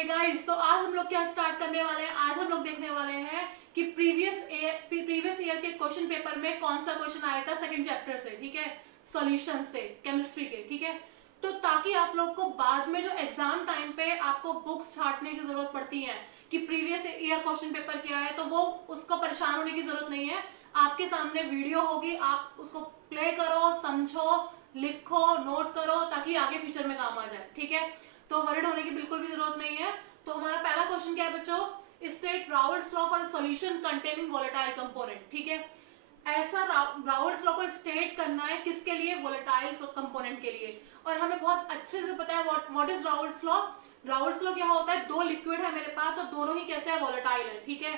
Hey guys, तो आज हम लोग क्या स्टार्ट करने वाले हैं। आज हम लोग देखने वाले हैं कि प्रीवियस ईयर के क्वेश्चन पेपर में कौन सा क्वेश्चन आया था सेकंड चैप्टर से, ठीक है, सॉल्यूशन से, केमिस्ट्री के, ठीक है। तो ताकि आप लोग को बाद में जो एग्जाम टाइम पे आपको बुक्स छांटने की जरूरत पड़ती है कि प्रीवियस ईयर क्वेश्चन पेपर क्या है, तो वो उसको परेशान होने की जरूरत नहीं है। आपके सामने वीडियो होगी, आप उसको प्ले करो, समझो, लिखो, नोट करो, ताकि आगे फ्यूचर में काम आ जाए, ठीक है। तो वरिड होने की बिल्कुल भी जरूरत नहीं है। तो हमारा पहला क्वेश्चन क्या है बच्चों, state Raoult's law for solution containing volatile component, ठीक है। ऐसा राउल्ट्स लॉ को स्टेट करना है किसके लिए, वोलेटाइल कंपोनेंट के लिए। और हमें बहुत अच्छे से पता है what is Raoult's law. Raoult's law क्या होता है, दो लिक्विड है मेरे पास और दोनों ही कैसे है, वोलेटाइल है, ठीक है।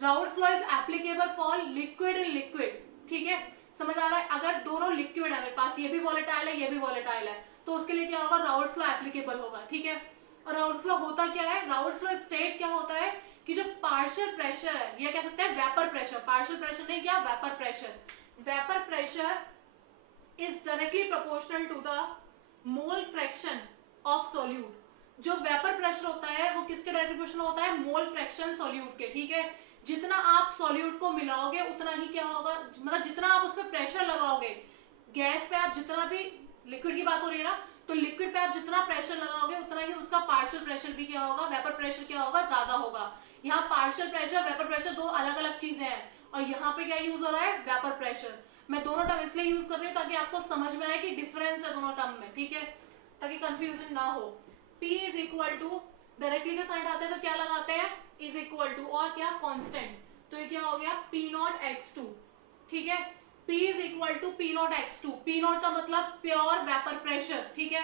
Raoult's law is applicable for liquid in liquid, ठीक है। समझ आ रहा है, अगर दोनों लिक्विड है मेरे पास, ये भी वोलेटाइल है, ये भी वोलेटाइल है, तो उसके लिए क्या होगा, राउल्ट्स लॉ एप्लीकेबल होगा, ठीक है। और राउल्ट्स लॉ होता क्या है, राउल्ट्स लॉ स्टेट क्या होता है कि जो पार्शियल प्रेशर है, ये कह सकते हैं वेपर प्रेशर, पार्शियल प्रेशर नहीं, क्या vapour pressure, vapour pressure is directly proportional to the mole fraction of solute. जो वेपर प्रेशर होता है वो किसके डायरेक्टली प्रोपोर्शनल होता है, मोल फ्रैक्शन सोल्यूट के, ठीक है। जितना आप सोल्यूट को मिलाओगे उतना ही क्या होगा, मतलब जितना आप उस पर प्रेशर लगाओगे, गैस पे आप जितना भी, लिक्विड की बात हो रही है ना, तो लिक्विड पे आप जितना प्रेशर लगाओगे उतना ही उसका पार्शियल प्रेशर भी क्या होगा, वेपर प्रेशर क्या होगा, ज्यादा होगा। यहाँ पार्शियल प्रेशर, वेपर प्रेशर दो अलग अलग चीजें हैं, और यहाँ पे क्या यूज हो रहा है, वेपर प्रेशर। मैं दोनों टर्म इसलिए यूज कर रही हूँ ताकि आपको समझ में आए कि डिफरेंस है दोनों टर्म में, ठीक है, ताकि कंफ्यूजन ना हो। P is equal to, directly का साइन आते हैं तो क्या लगाते हैं, इज इक्वल टू और क्या, कांस्टेंट, तो ये क्या हो गया, P0x2, ठीक है। P is equal to P0x2, P0 का मतलब प्योर वेपर प्रेशर, ठीक है।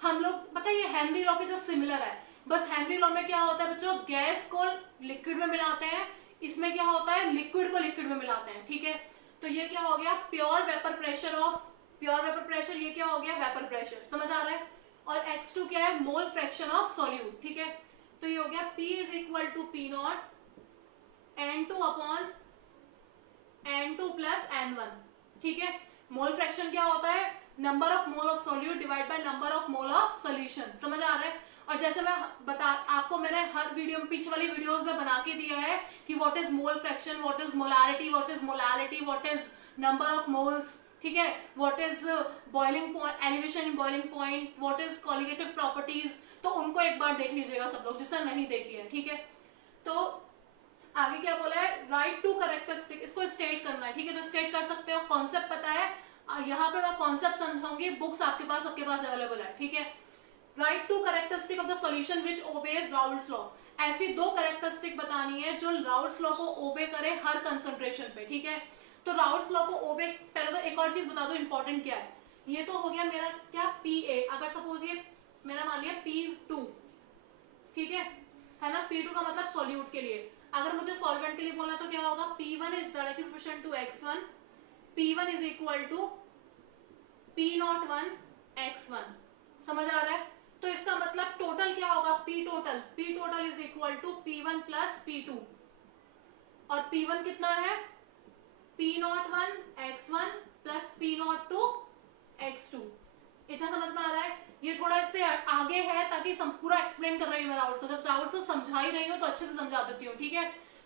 हम लोग पता है ये हेनरी लॉ के जो सिमिलर है, बस हेनरी लॉ में क्या होता है बच्चों, गैस को लिक्विड में मिलाते हैं, इसमें क्या होता है, लिक्विड को लिक्विड में मिलाते हैं, ठीक है। तो ये क्या हो गया, pure vapour pressure of, pure vapour pressure, ये क्या हो गया, वेपर प्रेशर, समझ आ रहा है। और x2 क्या है, मोल फ्रैक्शन ऑफ सॉल्यूट, ठीक है। तो ये हो गया P is equal to P0 N2 upon N2 plus N1, ठीक है। मोल फ्रैक्शन क्या होता है, number of mole of solute divide by number of mole of solution, समझ आ रहा है। और जैसे मैं आपको मैंने हर वीडियो में, पीछे वाली वीडियोस में बना के दिया है कि what is mole fraction, what is molarity, what is molality, what is number of moles, ठीक है, what is boiling point, elevation in boiling point, what is colligative properties. तो उनको एक बार देख लीजिएगा सब लोग जिसने नहीं देखी है, ठीक है। तो आगे क्या बोला है, राइट टू कैरेक्टरिस्टिक, इसको स्टेट करना है, ठीक है। तो स्टेट कर सकते हो, कॉन्सेप्ट पता है, यहाँ पे मैं कॉन्सेप्ट समझाऊंगी, बुक्स आपके पास, सबके पास अवेलेबल है, ठीक है। Right to characteristic of the solution which obeys Raoult's law, ऐसी दो कैरेक्टरिस्टिक बतानी है जो राउल्ट्स लॉ को ओबे करे हर कंसंट्रेशन पे, ठीक है। तो राउल्ट्स लॉ को ओबे, पहले तो एक और चीज बता दो इंपॉर्टेंट क्या है। ये तो हो गया मेरा क्या, Pa, अगर सपोज ये मेरा मान लिया P2, ठीक है ना, P2 का मतलब सॉल्यूट के लिए। अगर मुझे सॉल्वेंट के लिए बोलना तो क्या होगा, P1 is directly proportional to x1, P1 is equal to P01 x1, समझ आ रहा है। तो इसका मतलब टोटल क्या होगा, P total is equal to P1 plus P2, और P1 कितना है, P01 x1 plus P02 x2, इतना समझ में आ रहा है। ये थोड़ा इससे आगे है ताकि पूरा एक्सप्लेन कर रही हूँ मैं राउल्ट्स लॉ, जब राउल्ट्स लॉ समझा ही रही हूँ तो अच्छे से समझा देती हूँ, ठीक है।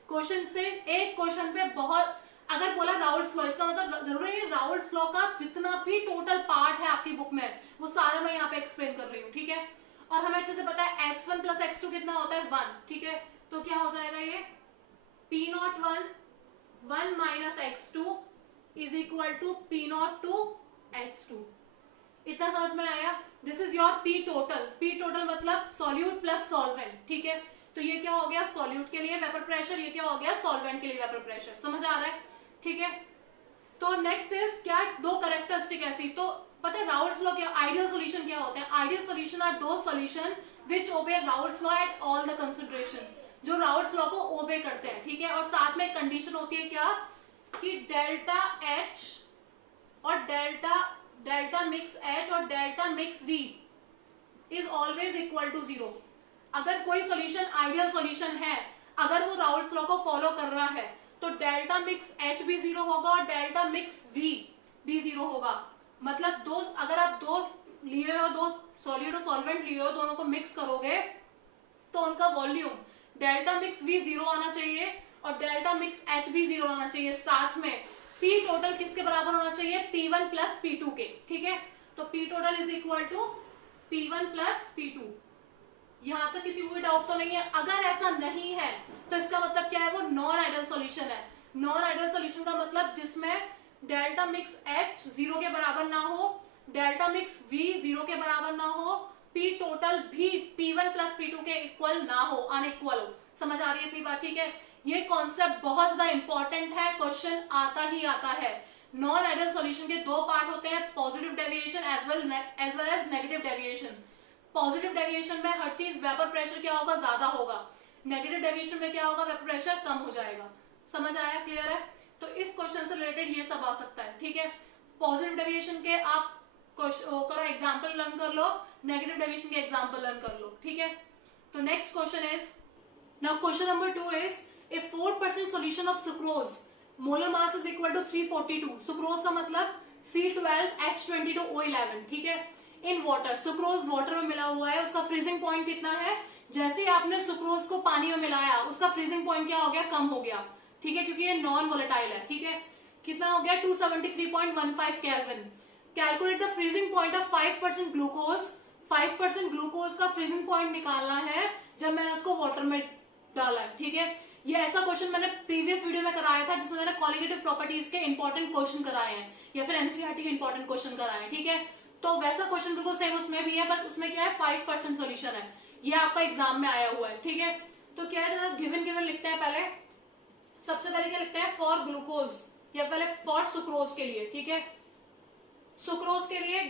क्वेश्चन से एक क्वेश्चन पे बहुत, अगर बोला राउल्ट्स लॉ, इसका मतलब जरूरी नहीं राउल्ट्स लॉ का जितना भी टोटल पार्ट है आपकी बुक में वो सारा मैं यहाँ पे एक्सप्लेन कर रही हूँ, ठीक है। और हमें अच्छे से पता है x1 प्लस x2 कितना होता है, 1, ठीक है। तो क्या हो जाएगा ये, P01 1 minus x2 is equal to P02 x2, इतना समझ में आया। This is your P total मतलब सॉल्यूट प्लस सॉल्वेंट, ठीक है। तो ये क्या हो गया, सॉल्यूट के लिए वेपर प्रेशर, ये क्या हो गया, सॉल्वेंट के लिए वेपर प्रेशर, समझ आ रहा है, ठीक है। तो नेक्स्ट इज क्या, दो कैरेक्टरिस्टिक ऐसी, तो पता है राउल्ट्स लॉ क्या, आइडियल सॉल्यूशन क्या होता है, ideal solution are those solution which obey Raoult's law at all the consideration, जो राउल्ट्स लॉ को ओबे करते हैं, ठीक है। और साथ में कंडीशन होती है क्या, कि डेल्टा H और डेल्टा मिक्स H और delta mix V is always equal to 0। अगर कोई सॉल्यूशन आइडियल सॉल्यूशन है, अगर वो राउल्ट्स लॉ को फॉलो कर रहा है, तो डेल्टा मिक्स H भी 0 होगा और डेल्टा मिक्स V भी 0 होगा। मतलब दो, अगर आप दो लिए हो, दो सॉलिड और सॉल्वेंट लिए हो, दोनों को मिक्स करोगे तो उनका वॉल्यूम, डेल्टा मिक्स V 0 आना चाहिए और डेल्टा मिक्स H भी 0 आना चाहिए। साथ में P टोटल किसके बराबर होना चाहिए? P1 प्लस P2 के। ठीक है, तो P total is equal to P1 plus P2। यहाँ तक किसी को कोई डाउट तो नहीं है? अगर ऐसा नहीं है तो इसका मतलब क्या है? वो नॉन आइडियल सॉल्यूशन है। नॉन आइडियल सॉल्यूशन का मतलब जिसमें डेल्टा मिक्स H 0 के बराबर ना हो, डेल्टा मिक्स V 0 के बराबर ना हो, P टोटल भी P1 प्लस P2 के इक्वल ना हो, अनइक्वल हो। समझ आ रही है इतनी बात? ठीक है, ये कॉन्सेप्ट बहुत ज्यादा इंपॉर्टेंट है, क्वेश्चन आता ही आता है। नॉन आइडियल सॉल्यूशन के दो पार्ट होते हैं, positive deviation as well as negative deviation. Positive deviation में हर चीज वेपर प्रेशर क्या होगा? ज्यादा होगा। नेगेटिव डेविएशन में क्या होगा? वेपर प्रेशर कम हो जाएगा। समझ आया? क्लियर है? तो इस क्वेश्चन से रिलेटेड ये सब आ सकता है। ठीक है, पॉजिटिव डेविएशन के आप एग्जाम्पल लर्न कर लो, नेगेटिव डेविएशन के एग्जाम्पल लर्न कर लो। ठीक है, तो next question is, now question number 2 is a 4% solution of sucrose molar mass is equal to 342। Sucrose का मतलब C12H22O11। ठीक है, इन वाटर, सुक्रोज वाटर में मिला हुआ है, उसका फ्रीजिंग पॉइंट कितना है? जैसे ही आपने सुक्रोज को पानी में मिलाया उसका फ्रीजिंग पॉइंट क्या हो गया? कम हो गया। ठीक है, क्योंकि ये नॉन वोलेटाइल है। ठीक है, कितना हो गया? 273.15 kelvin. Calculate the freezing point of 5% glucose. 5% glucose का फ्रीजिंग पॉइंट निकालना है जब मैंने उसको वाटर में डाला है। ठीक है, ये ऐसा क्वेश्चन मैंने प्रीवियस वीडियो में कराया था जिसमें मैंने क्वालिटेटिव प्रॉपर्टीज के इंपॉर्टेंट क्वेश्चन कराए हैं या फिर एनसीईआरटी के इंपॉर्टेंट क्वेश्चन कराए हैं। ठीक है, तो वैसा क्वेश्चन बिल्कुल सेम उसमें भी है, बट उसमें क्या है? 5% सॉल्यूशन है। ये आपका एग्जाम में आया हुआ है। ठीक है, तो क्या है, गिवन गिवन लिखते हैं पहले। सबसे पहले क्या लिखते हैं? फॉर ग्लूकोज या पहले फॉर सुक्रोज के लिए। ठीक है, सुक्रोज के लिए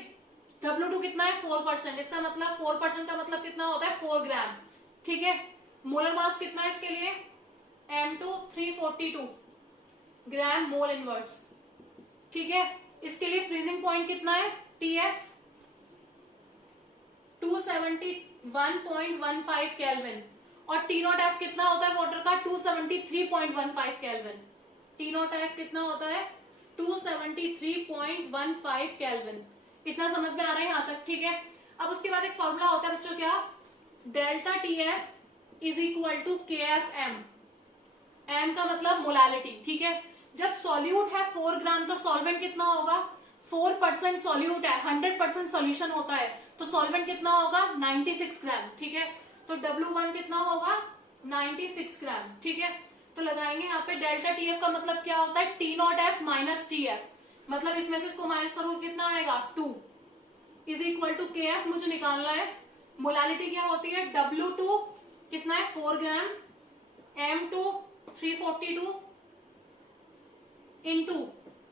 W2 कितना है? 4%। इसका मतलब 4% का मतलब कितना होता है? 4 ग्राम। ठीक है, मोलर मास कितना है इसके लिए? M2 342 ग्राम मोल इनवर्स। ठीक है, इसके लिए फ्रीजिंग पॉइंट कितना है? TF 271.15 केल्विन और T0F कितना होता है वाटर का? 273.15 केल्विन। T0F कितना होता है? 273.15 केल्विन। इतना समझ में आ रहा है यहाँ तक? ठीक है, अब उसके बाद एक फॉर्मूला होता है बच्चों, क्या? Delta TF is equal to KFM। M का मतलब मोलालिटी। ठीक है, जब सॉल्यूट है 4 ग्राम तो सॉल्वेंट कितना होगा? 4% सॉल्यूट है, 100% सॉल्यूशन होता है, तो सॉल्वेंट कितना होगा? 96 ग्राम। ठीक है, तो W1 कितना होगा? 96 ग्राम। ठीक है, तो लगाएंगे यहाँ पे डेल्टा TF का मतलब क्या होता है? T0F minus TF। मतलब इसमें से इसको माइनस करोगे कितना आएगा? 2 इज इक्वल टू KF मुझे निकालना है। मोलालिटी क्या होती है? W2 कितना है? 4 ग्राम, M2 342 इंटू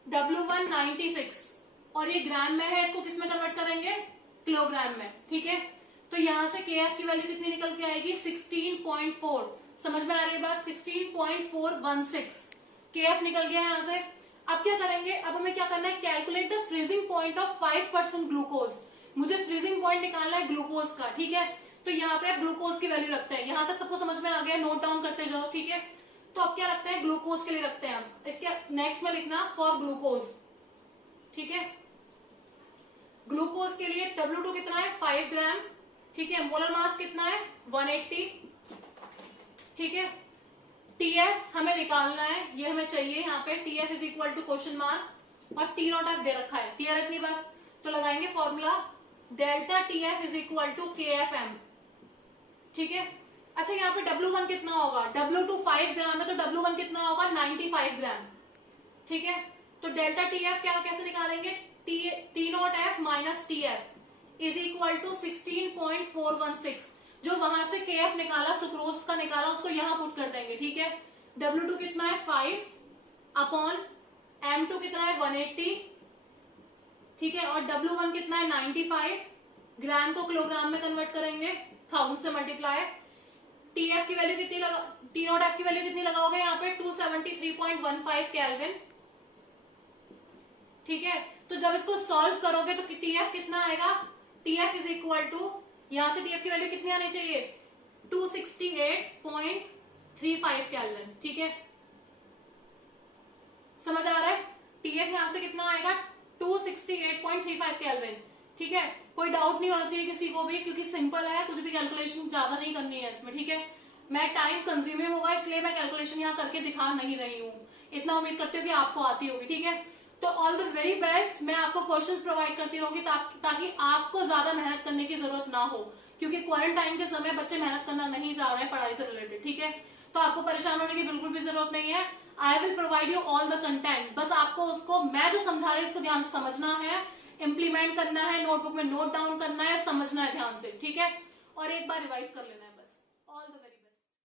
W1 96 और ये ग्राम में है, इसको किस में कन्वर्ट करेंगे? किलोग्राम में। ठीक है, तो यहां से KF की वैल्यू कितनी निकल के आएगी? 16.4। समझ में आ रही है बात? 16.416 KF निकल गया यहां से। अब क्या करेंगे? अब हमें क्या करना है? Calculate the freezing point of 5% glucose. मुझे फ्रीजिंग पॉइंट निकालना है ग्लूकोज का। ठीक है, तो यहाँ पे आप ग्लूकोज की वैल्यू रखते हैं। यहां तक सबको समझ में आ गया? नोट डाउन करते जाओ। ठीक है, तो अब क्या रखते हैं? ग्लूकोज के लिए रखते हैं। इसके नेक्स्ट में लिखना फॉर ग्लूकोज। ठीक है, ग्लूकोज के लिए W2 कितना है? 5 ग्राम। ठीक है, मोलर मास कितना है? 180। ठीक है, TF हमें निकालना है, ये हमें चाहिए यहाँ पे। TF is equal to question mark और T0F दे रखा है। क्लियर है इतनी बात? तो लगाएंगे formula delta TF is equal to KFM। ठीक है, अच्छा यहाँ पे W1 कितना होगा? W2 5 ग्राम है तो W1 कितना होगा? 95 ग्राम। ठीक है, तो डेल्टा TF क्या कैसे निकालेंगे? T0F minus TF is equal to 16.416। जो वहां से KF निकाला, सुक्रोज का निकाला, उसको यहां पुट कर देंगे। ठीक है, W2 कितना है? 5 अपॉन M2 कितना है? 180। ठीक है, और W1 कितना है? 95। ग्राम को किलोग्राम में कन्वर्ट करेंगे, 1000 से मल्टीप्लाई। TF की वैल्यू कितनी लगा? T0F की वैल्यू कितनी लगाओगे यहाँ पे? 273.15 केल्विन। ठीक है, तो जब इसको सॉल्व करोगे तो TF कितना आएगा? TF इज इक्वल टू, यहां से TF की वैल्यू कितनी आनी चाहिए? 268.35 केल्विन। ठीक है, समझ आ रहा है? TF यहां से कितना आएगा? 268.35 केल्विन। ठीक है, कोई डाउट नहीं होना चाहिए किसी को भी, क्योंकि सिंपल है, कुछ भी कैलकुलेशन ज्यादा नहीं करनी है इसमें। ठीक है, मैं टाइम कंज्यूमिंग होगा, इसलिए मैं कैलकुलेशन यहाँ करके दिखा नहीं रही हूँ। इतना उम्मीद करती हूँ कि आपको आती होगी, ठीक है। तो ऑल द वेरी बेस्ट, मैं आपको क्वेश्चंस प्रोवाइड करती रहूंगी ताकि आपको ज्यादा मेहनत करने की जरूरत ना हो, क्योंकि क्वारंटाइन के समय बच्चे मेहनत करना नहीं जा रहे हैं पढ़ाई से रिलेटेड, ठीक है। तो आपको परेशान होने की बिल्कुल भी जरूरत नहीं है। I will provide you all the content, बस आपको उसको मैं जो समझा रही हूँ उसको ध्यान से समझना है, इम्प्लीमेंट करना है, नोटबुक में नोट डाउन करना है, समझना है ध्यान से, ठीक है। और एक बार रिवाइज कर लेना है।